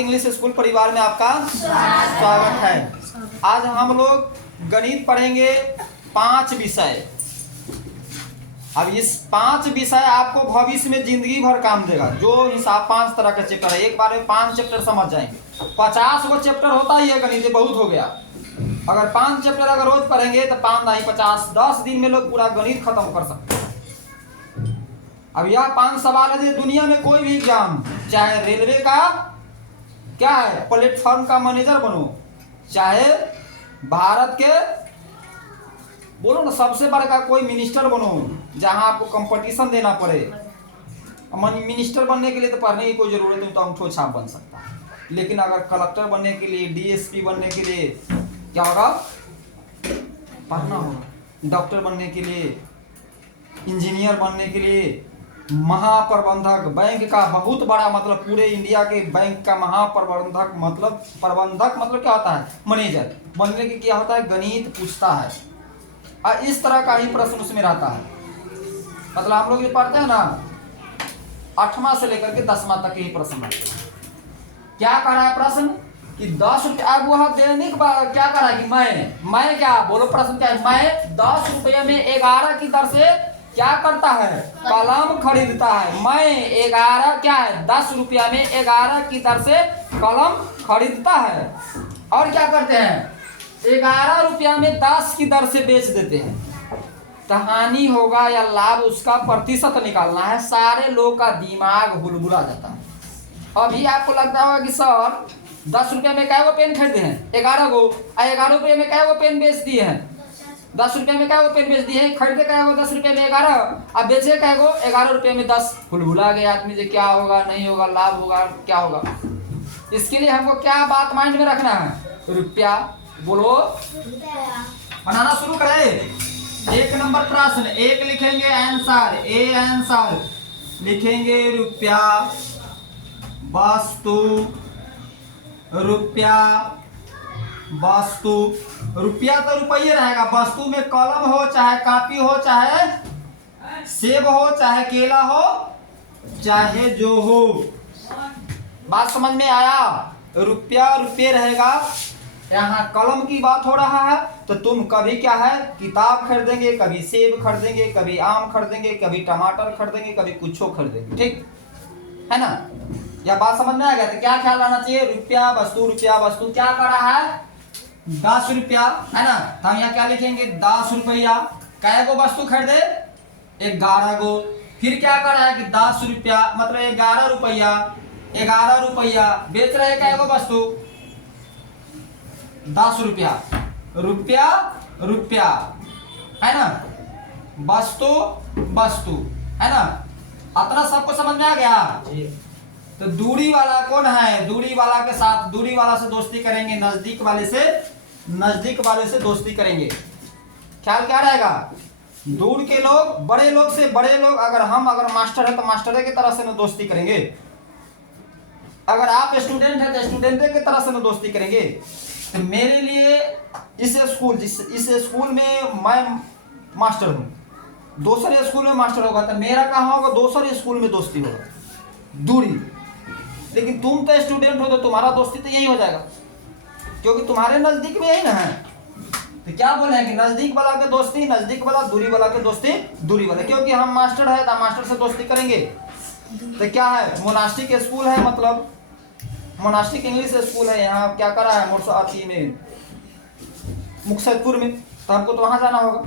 English school परिवार में आपका स्वागत है। आज हम लोग गणित पढ़ेंगे 5 विषय। अब इस 5 विषय आपको भविष्य में जिंदगी भर काम देगा। जो हिसाब 5 तरह का चैप्टर है, एक बार में 5 चैप्टर समझ जाएंगे। 50 गो चैप्टर होता ही है गणित, ये बहुत हो गया। अगर 5 चैप्टर अगर रोज पढ़ेंगे तो 5 नहीं 50, 10 दिन में लोग पूरा गणित खत्म कर सकते हैं। अब यह 5 सवाल है, दुनिया में कोई भी एग्जाम, चाहे रेलवे का क्या है प्लेटफॉर्म का मैनेजर बनो, चाहे भारत के बोलो ना सबसे बड़ा कोई मिनिस्टर बनो जहां आपको कंपटीशन देना पड़े। मिनिस्टर बनने के लिए तो पढ़ने की कोई जरूरत नहीं, तो अंगूठो छाप बन सकता है। लेकिन अगर कलेक्टर बनने के लिए, डीएसपी बनने के लिए क्या होगा, पढ़ना होगा। डॉक्टर बनने के लिए, इंजीनियर बनने के लिए, महाप्रबंधक, बैंक का बहुत बड़ा मतलब पूरे इंडिया के बैंक का महाप्रबंधक मतलब क्या होता है, मैनेजर बनने के क्या होता है, गणित पूछता है। और इस तरह का ही प्रश्न उसमें रहता है। मतलब हम लोग ये पढ़ते हैं ना 8वां से लेकर के 10वां तक ही प्रश्न है। क्या कर रहा है प्रश्न कि 10 रुपये, अब वह दैनिक क्या कर रहा है कि मैं क्या बोलो, प्रश्न क्या है, मैं 10 रुपये में 11 की दर से क्या करता है, कलम खरीदता है। मैं 11 क्या है 10 रुपया में 11 की दर से कलम खरीदता है। और क्या करते हैं, 11 रुपया में 10 की दर से बेच देते हैं। तो हानि होगा या लाभ, उसका प्रतिशत निकालना है। सारे लोग का दिमाग हुलहुला जाता है। अभी आपको लगता होगा कि सर 10 रुपये में क्या वो पेन खरीदे हैं, 11 गो, 11 रुपये में क्या वो पेन बेच दिए हैं। 10 रुपये में क्या वो पेन बेच दिए हैं, खरीदे क्या वो 10 रुपये में 11, अब बेचे क्या वो 11 रुपये में 10। हुलहुला गया आदमी से, क्या होगा नहीं होगा, लाभ होगा क्या होगा। इसके लिए हमको क्या बात माइंड में रखना है, रुपया बोलो, बनाना शुरू करें। 1 नंबर प्रश्न, 1 लिखेंगे आंसर लिखेंगे रुपया, वस्तु, रुपया वस्तु। रुपया तो रुपये रहेगा, वस्तु में कलम हो चाहे कॉपी हो चाहे सेब हो चाहे केला हो चाहे जो हो। बात समझ में आया। रुपया रुपये रहेगा। यहाँ कलम की बात हो रहा है तो तुम कभी क्या है किताब खरीदेंगे, कभी सेब खरीदेंगे, कभी आम खरीदेंगे, कभी टमाटर खरीदेंगे, कभी कुछ खरीदेंगे, ठीक है ना। यह बात समझ में आ गया। तो क्या ख्याल आना चाहिए, रुपया वस्तु क्या कर रहा है 10 रुपया, है ना। तो हम यहाँ क्या लिखेंगे 10 रुपया। कै गो वस्तु खरीदे, 11 गो। फिर क्या कर रहा है कि 10 रुपया मतलब 11 रुपया बेच रहे कै गो वस्तु, 10 रुपया। रुपया है ना, वस्तु है ना। अतना सबको समझ में आ गया। तो दूरी वाला कौन है, दूरी वाला के साथ, दूरी वाला से दोस्ती करेंगे, नजदीक वाले से दोस्ती करेंगे। ख्याल क्या रहेगा, दूर के लोग बड़े लोग से बड़े लोग, अगर मास्टर है तो मास्टर की तरह से न दोस्ती करेंगे। अगर आप स्टूडेंट है तो स्टूडेंट की तरह से न दोस्ती करेंगे। तो मेरे लिए इस स्कूल में मैं मास्टर हूँ, दूसरे स्कूल में मास्टर होगा, तो मेरा कहाँ होगा, दूसरे स्कूल में दोस्ती होगा, दूरी। लेकिन तुम तो स्टूडेंट हो तो तुम्हारा दोस्ती तो यही हो जाएगा, क्योंकि तुम्हारे नजदीक में यही ना है। तो क्या बोले हैं कि नजदीक वाला के दोस्ती नजदीक वाला, दूरी वाला के दोस्ती दूरी वाला। क्योंकि हम मास्टर है तो मास्टर से दोस्ती करेंगे। तो क्या है, मोनास्टिक स्कूल है, मतलब मोनास्टिक इंग्लिश स्कूल है। यहाँ क्या करा है मोरसाती में, मुक्तसरपुर में, तो हमको तो वहां जाना होगा।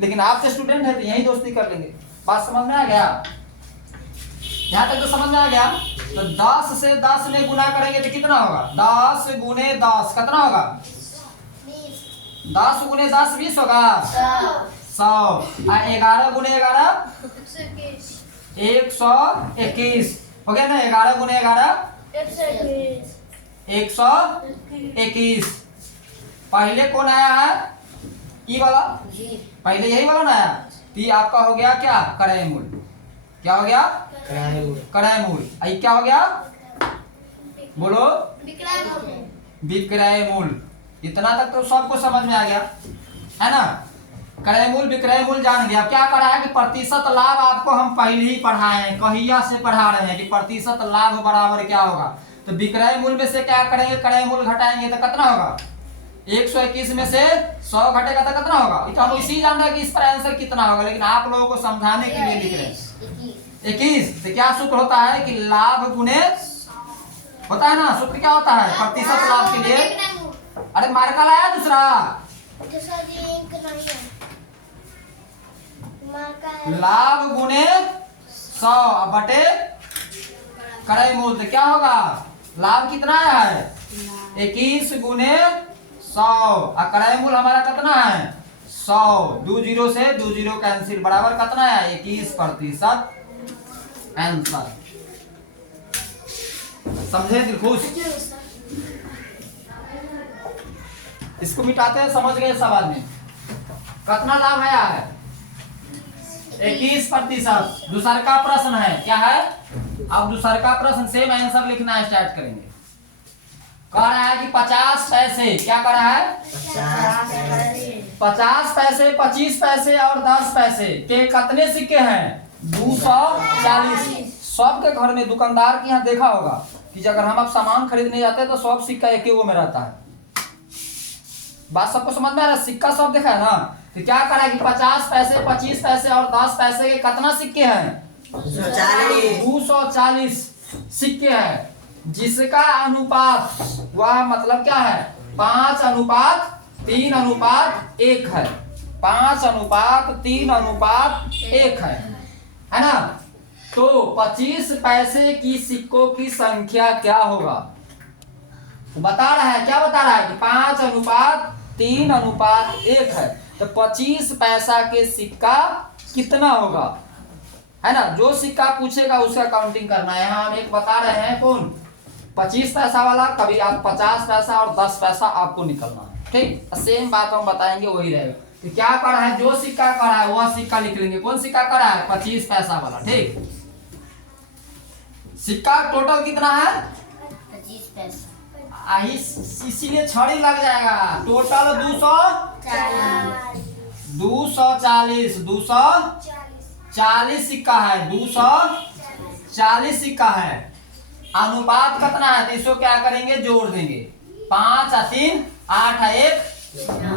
लेकिन आप तो स्टूडेंट है तो यही दोस्ती कर लेंगे। बात समझ में आ गया, यहाँ तक तो समझ में आ गया। तो 10 से 10 में गुना करेंगे तो कितना होगा, 10 गुने 10 कितना होगा, 10 गुने 10 20 होगा, 100। 11 गुने 11 121 हो गया ना। 11 गुने 11 121। पहले कौन आया है, ई वाला, पहले यही वाला ना आया। तो ये आपका हो गया क्या, क्रय मूल्य। क्या हो गया, क्रय मूल्य। आई क्या हो गया बोलो, विक्रय मूल्य। इतना तक तो सबको समझ में आ गया है ना। क्रय मूल्य विक्रय मूल्य जान गया। अब क्या पढ़ा है कि प्रतिशत लाभ आपको हम पहले ही पढ़ाए हैं, कहिया से पढ़ा रहे हैं कि प्रतिशत लाभ बराबर क्या होगा, तो विक्रय मूल्य में से क्या करेंगे, क्रय मूल्य घटाएंगे तो कितना होगा, 121 में से 100 घटेगा तो कितना होगा। तो हम इसी जान रहे हैं कि इस पर आंसर कितना होगा, लेकिन आप लोगों को समझाने के लिए लिख रहे हैं 21। तो क्या सूत्र होता है कि लाभ गुणे होता है ना, सूत्र क्या होता है प्रतिशत लाभ के लिए। अरे मार्का लाया दूसरा, लाभ गुणे 100 बटे क्रय मूल्य। तो क्या होगा, लाभ कितना आया है 21 गुने 100 और क्रय मूल्य हमारा कितना है 100। 2 जीरो से 2 जीरो कैंसिल, बराबर कितना है 21% आंसर। समझे दिल खुश। इसको मिटाते हैं, समझ गए सब आदमी। कितना लाभ आया है 21%। दूसरा का प्रश्न है, क्या है, अब दूसरा का प्रश्न सेम आंसर लिखना स्टार्ट करेंगे। कह रहा है कि 50 पैसे, क्या कह रहा है 50 पैसे, 25 पैसे और 10 पैसे के कितने सिक्के हैं 240। सबके घर में दुकानदार के यहाँ देखा होगा कि अगर हम अब सामान खरीदने जाते हैं तो सब सिक्का एक ही में रहता है। बात सबको समझ में आ रहा है, सिक्का सब देखा है ना। तो क्या करा कि 50 पैसे, 25 पैसे और 10 पैसे के कितना सिक्के हैं 240 सिक्के हैं, जिसका अनुपात वह मतलब क्या है 5:3:1 है। 5:3:1 है ना। तो 25 पैसे की सिक्कों की संख्या क्या होगा, बता रहा है, क्या बता रहा है कि 5:3:1 है। तो 25 पैसा के सिक्का कितना होगा, है ना। जो सिक्का पूछेगा उसका काउंटिंग करना है। यहाँ हम एक बता रहे हैं, कौन 25 पैसा वाला, कभी आप 50 पैसा और 10 पैसा आपको निकलना है, ठीक। सेम बात हम बताएंगे, वही रहेगा। तो क्या कर रहा है, जो सिक्का कर रहा है वह सिक्का लिख लेंगे। कौन सिक्का कर रहा है 25 पैसा वाला, ठीक। सिक्का टोटल कितना है 25 पैसा, इसीलिए छड़ी लग जाएगा। टोटल 240 सिक्का है, 240 सिक्का है। अनुपात कितना है, तो इसको क्या करेंगे, जोड़ देंगे। 5 और 3 8 और 1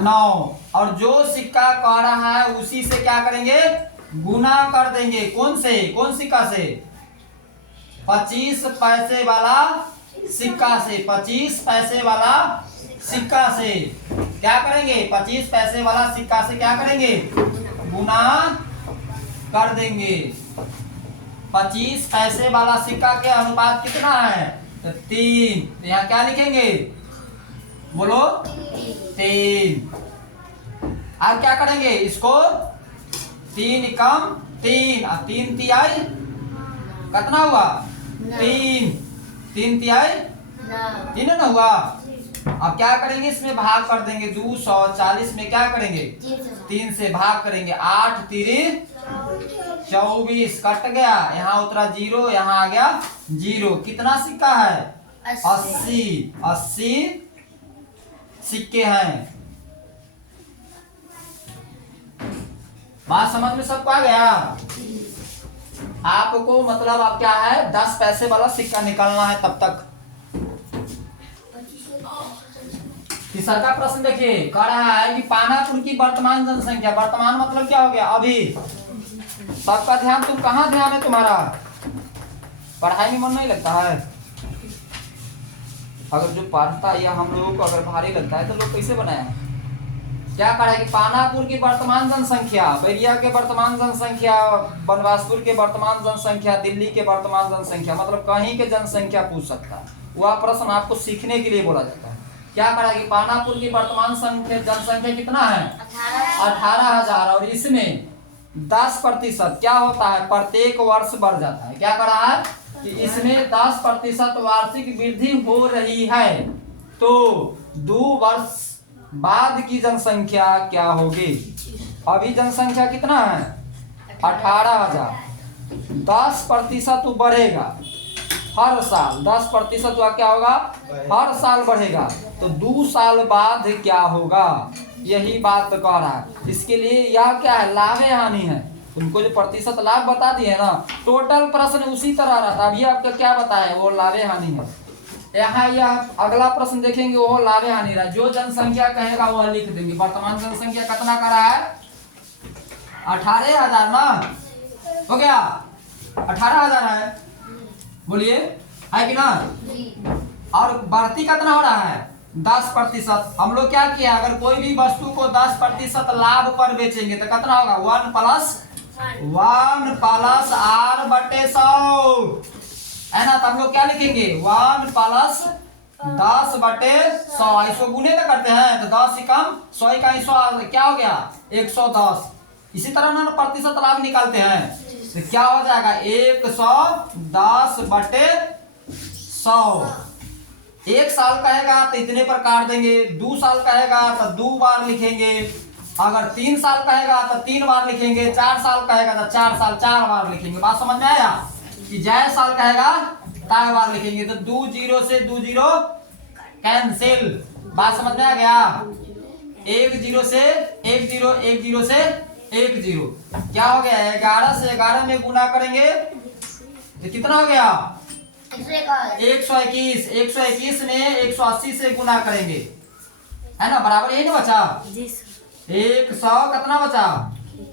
9। और जो सिक्का कह रहा है उसी से क्या करेंगे, गुना कर देंगे। कौन से, कौन सिक्का से 25 पैसे वाला सिक्का से। 25 पैसे वाला सिक्का से क्या करेंगे, 25 पैसे वाला सिक्का से क्या करेंगे, गुना कर देंगे। 25 पैसे वाला सिक्का के अनुपात कितना है, तो 3। तो यहाँ क्या लिखेंगे, बोलो 3। अब क्या करेंगे, इसको 3 कम 3 और 3 तिहाई कितना हुआ 3। 3 तिहाई 3 ना हुआ। अब क्या करेंगे, इसमें भाग कर देंगे। 240 में क्या करेंगे 3 से भाग करेंगे। 8 3 24 कट गया, यहाँ उतरा 0, यहाँ आ गया 0। कितना सिक्का है 80 सिक्के हैं। बात समझ में सबको आ गया। आपको मतलब अब क्या है 10 पैसे वाला सिक्का निकालना है तब तक। तीसरा का प्रश्न देखिए, कह रहा है कि पानापुर की वर्तमान जनसंख्या, वर्तमान मतलब क्या हो गया अभी। सबका ध्यान, तुम कहाँ ध्यान है तुम्हारा, पढ़ाई में मन नहीं लगता है। अगर जो पढ़ता है या हम लोगों को अगर भारी लगता है तो लोग कैसे बनाया। क्या करा है कि पानापुर की वर्तमान जनसंख्या, बैरिया के वर्तमान जनसंख्या, बनवासपुर के वर्तमान जनसंख्या, दिल्ली के वर्तमान जनसंख्या, मतलब कहीं के जनसंख्या पूछ सकता है। वह प्रश्न आपको सीखने के लिए बोला जाता है। क्या करा कि पानापुर की वर्तमान जनसंख्या कितना है 18,000 और इसमें 10% क्या होता है प्रत्येक वर्ष बढ़ जाता है। क्या करा है कि इसमें 10% वार्षिक वृद्धि हो रही है। तो 2 वर्ष बाद की जनसंख्या क्या होगी। अभी जनसंख्या कितना है 18,000, 10% बढ़ेगा हर साल। 10% हुआ क्या होगा हर साल बढ़ेगा। तो 2 साल बाद क्या होगा, यही बात कह रहा है। इसके लिए यह क्या है लाभ है हानि है। उनको जो प्रतिशत लाभ बता दिए ना, टोटल प्रश्न उसी तरह रहता। अभी आपका क्या बताए वो लाभ हानि है। यहाँ यह अगला प्रश्न देखेंगे, वो लाभे हानि रहा। जो जनसंख्या कहेगा वह लिख देंगे। वर्तमान जनसंख्या कितना का रहा है? 18,000 ना, हो गया 18,000 है, बोलिए है कि ना। और बढ़ती कितना हो रहा है? 10%। हम लोग क्या किया, अगर कोई भी वस्तु को 10% लाभ पर बेचेंगे तो कितना होगा? 1 प्लस R बटे 100 है ना। तो हम लोग क्या लिखेंगे? 1 प्लस 10 बटे 100। इसको गुने में करते हैं तो 10 ही कम 100 ही का 100 क्या हो गया? 110। इसी तरह ना प्रतिशत लाभ निकालते हैं तो क्या हो जाएगा? 110 बटे 100। 1 साल कहेगा तो इतने पर काट देंगे, 2 साल कहेगा तो 2 बार लिखेंगे, अगर 3 साल कहेगा तो 3 बार लिखेंगे, 4 साल कहेगा तो 4 साल 4 बार लिखेंगे। बात समझ में आया? कि जय साल कहेगा 4 बार लिखेंगे तो 2 0 से 2 0 कैंसिल। बात समझ में आ गया? 1 0 से 1 0, 1 0 से 1 0 क्या हो गया? 11 से 11 में गुना करेंगे तो कितना हो गया? 121। 121 में 180 से गुना करेंगे, है ना, बराबर यही ना बचा? 100 कितना बचा?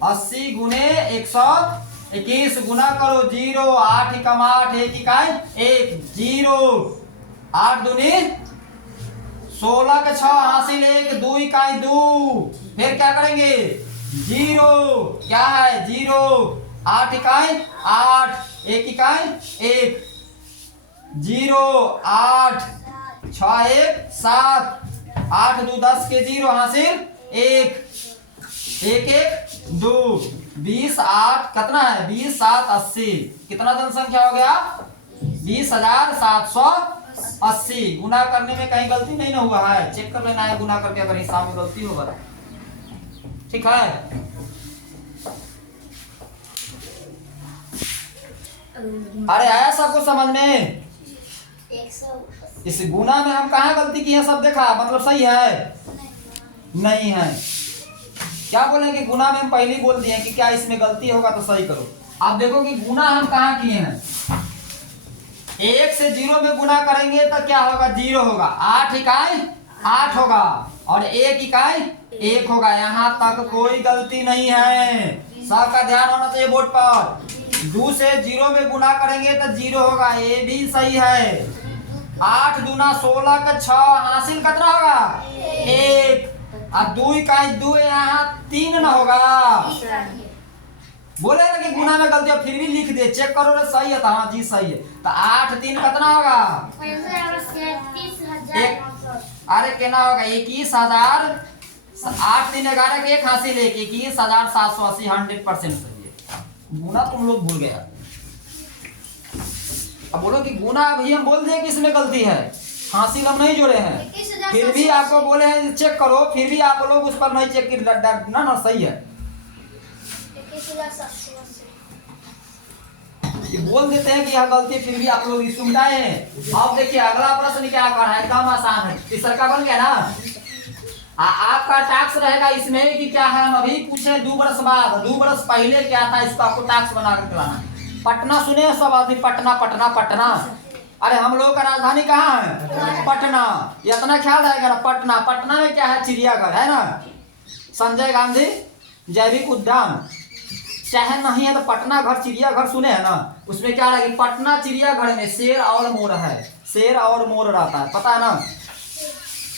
80 गुने 121 गुना करो 0, 8 एकम 8, 1 इकाई 1 0, 8 दूनी 16 के 6 हासिल 1, 2 इकाई 2। फिर क्या करेंगे? 0 क्या है? 0, 8 इकाई 8, 1 इकाई 1, 0 8 6 1 7, 8 2 10 के 0 हासिल 1, 1 1 2, 20 8 कितना है? 20 7 80। कितना जनसंख्या हो गया? 20,780। गुना करने में कहीं गलती नहीं ना हुआ है? चेक कर लेना है गुना करके, अगर हिसाब में गलती होगा तो। ठीक है। अरे आया सबको समझ में? इस गुना में हम कहाँ गलती की है? सब देखा, मतलब सही है? नहीं है। क्या बोलेंगे? गुना में हम पहले ही बोल दिए कि क्या इसमें गलती होगा तो सही करो। आप देखो कि गुना हम कहाँ किए हैं? 1 से 0 में गुना करेंगे तो क्या होगा? 0 होगा। 8 इकाई 8 होगा और 1 इकाई 1 होगा। यहाँ तक कोई गलती नहीं है, सबका ध्यान होना चाहिए बोर्ड पर। 2 से 0 में गुना करेंगे तो 0 होगा, ये भी सही है। 8 दूना 16 का 6 हासिल कितना होगा? 1। अब 2 इकाई 2, यहाँ 3 ना होगा। बोले ना कि गुना में गलती हो, फिर भी लिख दे, चेक करो ना सही है तो हाँ जी सही है। तो 8 3 कितना होगा? अरे कितना होगा? 21,000। 8 3 11 के 1 हासिल 1, 21,780। 100% सही है। गुना तुम लोग भूल गया। अब बोलो कि गुना अभी हम बोल दिए कि इसमें गलती है, हासिल हम नहीं जोड़े हैं, फिर भी आपको बोले हैं चेक करो, फिर भी आप लोग उस पर नहीं चेक कर ना ना सही है। ये बोल देते हैं कि यह गलती, फिर भी आप लोग इसको मिटाए हैं। अब देखिए अगला प्रश्न क्या कर रहा है, एकदम आसान है। तीसरा का बन गया ना। आपका टास्क रहेगा इसमें कि क्या है, हम अभी पूछे 2 बरस बाद, 2 बरस पहले क्या था, इसको आपको टास्क बना कर खिलाना। पटना सुने सब आदमी? पटना पटना पटना। अरे हम लोग का राजधानी कहाँ है? पटना। इतना ख्याल रहेगा ना। पटना, पटना में क्या है? चिड़ियाघर है ना, संजय गांधी जैविक उद्यान। चाहे नहीं है तो पटना घर चिड़ियाघर सुने हैं ना, उसमें क्या रहेगा? पटना चिड़ियाघर में शेर और मोर है, शेर और मोर रहता है, पता है ना।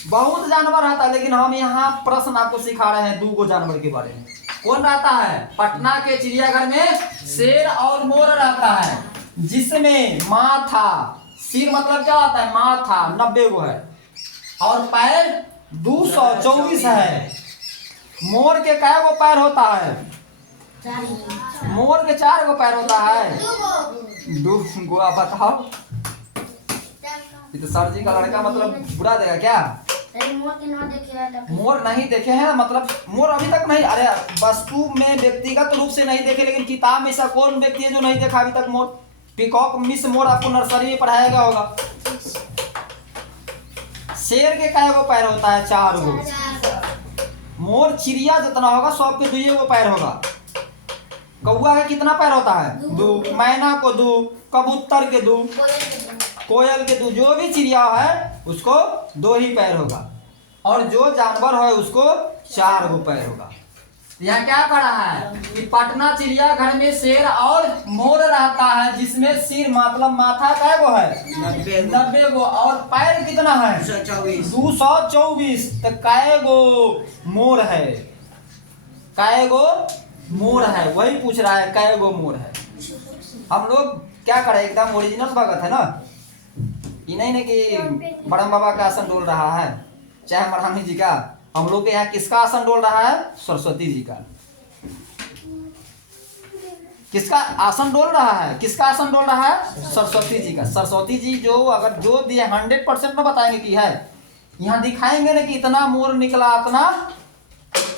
बहुत जानवर रहता है, लेकिन हम यहाँ प्रश्न आपको सिखा रहे हैं 2 जानवर के बारे में। कौन रहता है? पटना के चिड़ियाघर में शेर और मोर रहता है, जिसमें माथा, सिर मतलब क्या होता है? माथा 90 गो है और पैर 224 है। मोर के कै गो पैर होता है? मोर के 4 गो पैर होता है। 2 गो। आप बताओ, ये तो सर जी का लड़का मतलब बुरा देगा क्या? मोर नहीं देखे हैं, मतलब मोर अभी तक नहीं। अरे वस्तु में व्यक्तिगत रूप से नहीं देखे, लेकिन किताब में ऐसा कौन व्यक्ति है जो नहीं देखा अभी तक मोर? पीकॉक मिस मोर आपको नर्सरी में पढ़ाया गया होगा। शेर के कै गो पैर होता है? 4 गो। मोर चिड़िया जितना होगा सब के 2 गो पैर होगा। कौआ का कितना पैर होता है? 2। मैना को 2, कबूतर के 2। कोयल के दो, जो भी चिड़िया है उसको 2 ही पैर होगा, और जो जानवर है उसको 4 गो पैर होगा। यहाँ क्या पढ़ा है कि पटना चिड़ियाघर में शेर और मोर रहता है, जिसमें सिर मतलब माथा कै गो है 90 गो, और पैर कितना है 224। तो कै गो मोर है, कै गो मोर है, वही पूछ रहा है कै गो मोर है। हम लोग क्या करें, एकदम ओरिजिनल भगत है ना, ये नहीं कि बड़म बाबा का आसन डोल रहा है चाहे मरहानी जी का। हम लोग के यहाँ किसका आसन डोल रहा है, सरस्वती जी का। किसका आसन डोल रहा है, किसका आसन डोल रहा है, सरस्वती जी का। सरस्वती जी जो अगर जो दिए 100% में बताएंगे कि है, यहाँ दिखाएंगे ना कि इतना मोर निकला, इतना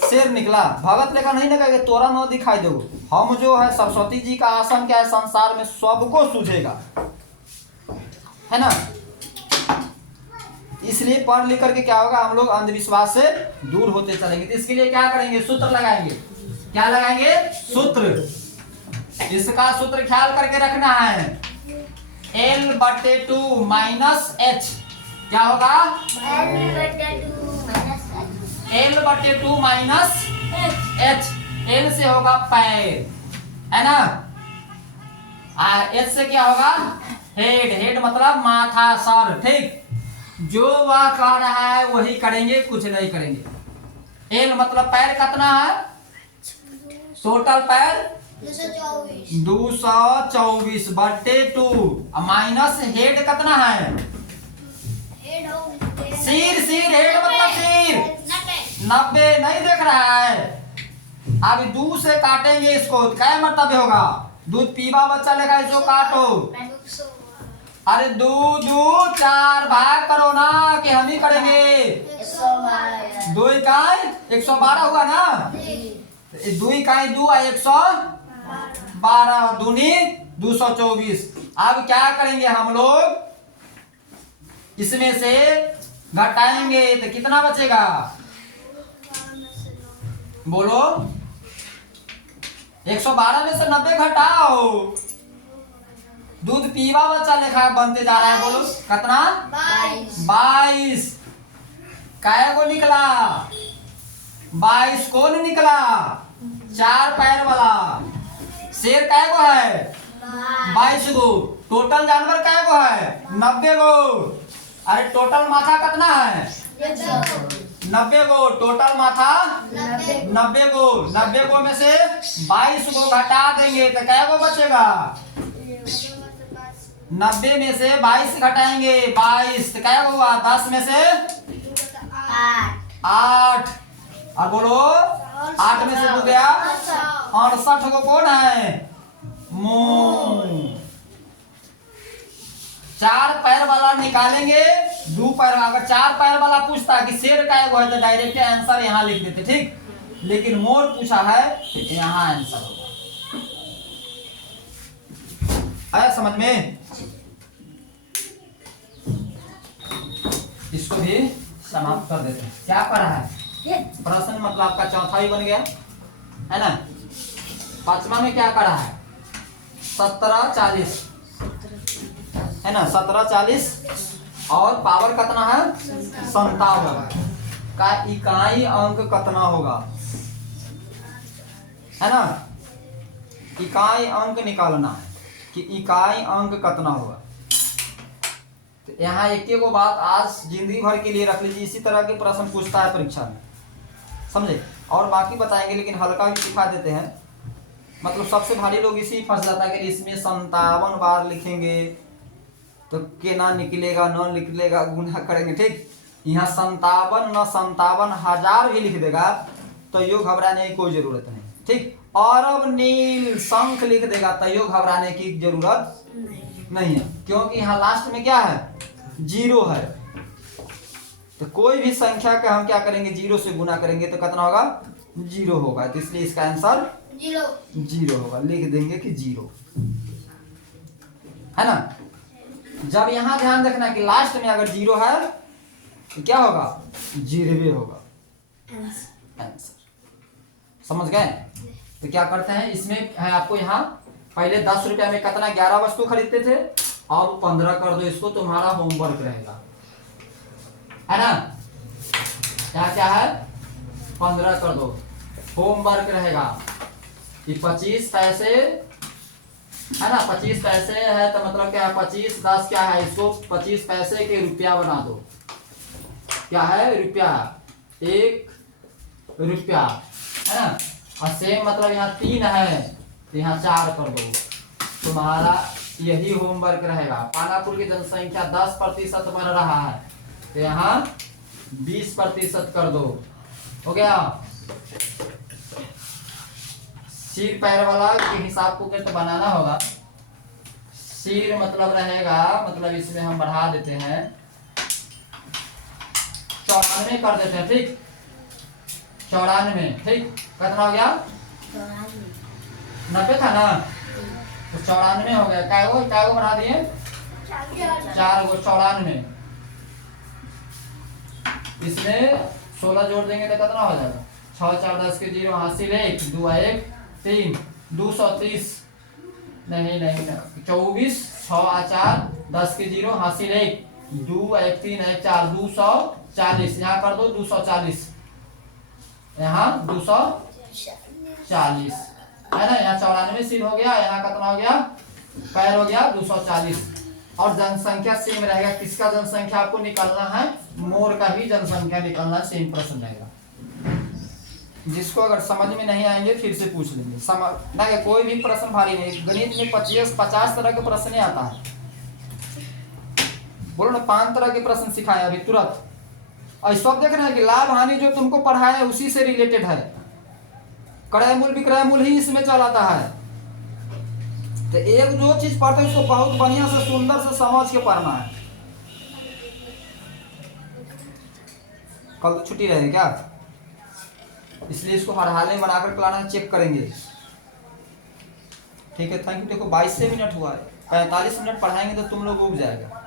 शेर निकला, भगत लेकर नहीं ना कहेंगे तोरा न दिखाई दो। हम जो है सरस्वती जी का आसन क्या है, संसार में सबको सूझेगा, है ना। इसलिए पढ़ लिख करके क्या होगा, हम लोग अंधविश्वास से दूर होते चलेंगे। तो इसके लिए क्या करेंगे, सूत्र लगाएंगे। क्या लगाएंगे, सूत्र। इसका सूत्र ख्याल करके रखना है, L/2 माइनस H। क्या होगा, L/2 माइनस H। L से होगा पैर, है ना, H से क्या होगा, हेड। हेड मतलब माथा, सर, ठीक। जो वह कह रहा है वही करेंगे, कुछ नहीं करेंगे। L मतलब पैर कितना है, टोटल पैर 224/2, माइनस हेड कितना है, सिर। सिर, हेड मतलब सिर 90 नहीं देख रहा है। अब 2 से काटेंगे इसको, क्या मतलब होगा, दूध पीवा बच्चा लेगा, इसको काटो। अरे 2 2 4 भाग करो ना, कि हम ही करेंगे। 2 इकाई 112 हुआ ना, 2 इकाई 2 112 दूनी 224। अब क्या करेंगे हम लोग, इसमें से घटाएंगे तो कितना बचेगा, बोलो। 112 में से 90 घटाओ, दूध पीवा बच्चा लेखा बनते जा रहा है, बोलो कितना, 22। कै गो निकला, 22 कौन निकला, 4 पैर वाला। शेर कै गो है, 22 गो। टोटल जानवर कै गो है, 90 गो। अरे टोटल माथा कितना है, 90 गो। टोटल माथा 90 गो। 90 गो में से 22 गो घटा देंगे तो कै गो बचेगा, 90 में से 22 घटाएंगे, 22 तो क्या हुआ, 10 में से 8। और बोलो 8 में से 2 गया 68 को कौन है, मुंह। 4 पैर वाला निकालेंगे, 2 पैर। अगर 4 पैर वाला पूछता कि शेर का है तो डायरेक्ट आंसर यहाँ लिख देते, ठीक। लेकिन मोर पूछा है, यहाँ आंसर होगा। आया समझ में, इसको भी समाप्त कर देते हैं। क्या पढ़ा है, प्रश्न मतलब आपका चौथा ही बन गया, है ना। 5वां में क्या करा है, 1740, है ना, 1740। और पावर कितना है, 57 का इकाई अंक कितना होगा, है ना। इकाई अंक निकालना है कि इकाई अंक कितना होगा। तो यहाँ एक को बात आज जिंदगी भर के लिए रख लीजिए, इसी तरह के प्रश्न पूछता है परीक्षा में, समझे। और बाकी बताएंगे, लेकिन हल्का भी सिखा देते हैं। मतलब सबसे भारी लोग इसी फंस जाता है कि इसमें 57 बार लिखेंगे तो के ना निकलेगा, न निकलेगा, गुना करेंगे, ठीक। यहाँ 57 न 57,000 भी लिख देगा तो यो घबराने की कोई जरूरत नहीं, ठीक। अरब नील शंख लिख देगा तो यो घबराने की जरूरत नहीं है, क्योंकि यहाँ लास्ट में क्या है, 0 है। तो कोई भी संख्या का हम क्या करेंगे, 0 से गुना करेंगे तो कितना होगा, 0 होगा। तो इसलिए इसका आंसर 0 होगा, लिख देंगे कि 0, है ना। जब यहाँ ध्यान रखना कि लास्ट में अगर 0 है तो क्या होगा, 0 होगा आंसर। समझ गए। तो क्या करते हैं, इसमें है आपको यहाँ पहले 10 रुपया में कितना 11 वस्तु खरीदते थे, अब 15 कर दो इसको, तुम्हारा होमवर्क रहेगा, है ना। क्या क्या है, 15 कर दो, होमवर्क रहेगा। कि 25 पैसे है ना, 25 पैसे है तो मतलब क्या है, 25 10 क्या है, इसको 25 पैसे के रुपया बना दो। क्या है, रुपया, 1 रुपया, है ना। और सेम मतलब यहाँ 3 है तो यहाँ 4 कर दो, तुम्हारा यही होमवर्क रहेगा। पानापुर की जनसंख्या 10% बढ़ रहा है तो यहाँ 20% कर दो, हो गया। सिर पैर वाला के हिसाब को तो बनाना होगा। सिर मतलब रहेगा, मतलब इसमें हम बढ़ा देते हैं 94 कर देते हैं, ठीक, 94, ठीक। कितना हो गया, 90 था ना, तो 94 हो गया। क्या गो बढ़ा दिए, 4 गो, 94। इसमें 16 जोड़ देंगे तो कितना हो जाएगा, 6 4 10 के 0, हासिल 1 2 1 3 230, नहीं 24, 6 4 10 के 0, हासिल 1 2 1 3 1 4 240। यहाँ कर दो 240, यहाँ 240, है ना। यहाँ 94 सिर हो गया, यहाँ कितना हो गया, पैर हो गया 240। और जनसंख्या सेम रहेगा। किसका जनसंख्या आपको निकालना है, मोर का ही जनसंख्या निकालना, सेम प्रश्न रहेगा। जिसको अगर समझ में नहीं आएंगे फिर से पूछ लेंगे, समझ ना, कोई भी प्रश्न भारी नहीं। गणित में 50 तरह के प्रश्न आता है, बोलो ना 5 तरह के प्रश्न सिखाए अभी तुरंत। और इस वक्त देख रहे हैं कि लाभ हानि जो तुमको पढ़ाया है उसी से रिलेटेड है, क्रय मूल्य विक्रय मूल्य ही इसमें चलाता है। तो एक जो चीज पढ़ते हैं उसको बहुत बढ़िया से सुंदर से समझ के पढ़ना है। कल तो छुट्टी रहेगी क्या, इसलिए इसको हर हाल में बनाकर क्लास चेक करेंगे, ठीक है। Thank you. देखो 22 मिनट हुआ है, 45 मिनट पढ़ाएंगे तो तुम लोग उग जाएगा।